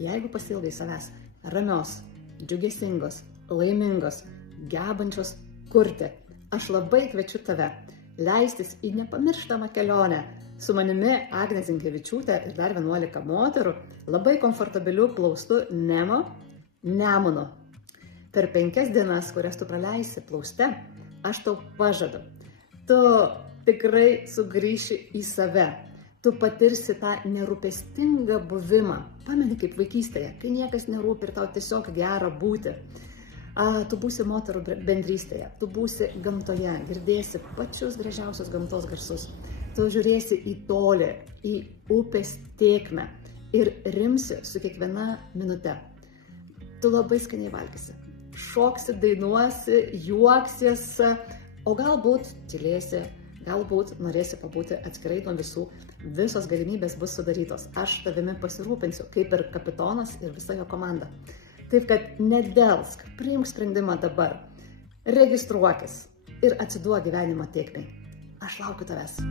Jeigu pasiilgai savęs ramios, džiugesingos, laimingos, gebančios kurti, aš labai kviečiu tave leistis į nepamirštamą kelionę su manimi Agne Zinkevičiūte ir dar 11 moterų labai komfortabiliu plaustu Nemunu. Per 5 dienas, kurias tu praleisi plauste, aš tau pažadu, tu tikrai sugrįši į save. Tu patirsi tą nerūpestingą buvimą. Pameni kaip vaikystėje, kai niekas nerūpi ir tau tiesiog gera būti. Tu būsi moterų bendrystėje, tu būsi gamtoje, girdėsi pačius gražiausius gamtos garsus. Tu žiūrėsi į tolį, į upės tėkmę ir rimsi su kiekviena minute. Tu labai skaniai valgysi, šoksi, dainuosi, juoksies, o galbūt tylėsi, galbūt norėsi pabūti atskirai nuo visų. Visos galimybės bus sudarytos. Aš tavimi pasirūpinsiu, kaip ir kapitonas ir visa jo komanda. Taip kad nedelsk, priimk sprendimą dabar. Registruokis ir atsiduok gyvenimo tėkmei. Aš laukiu tavęs.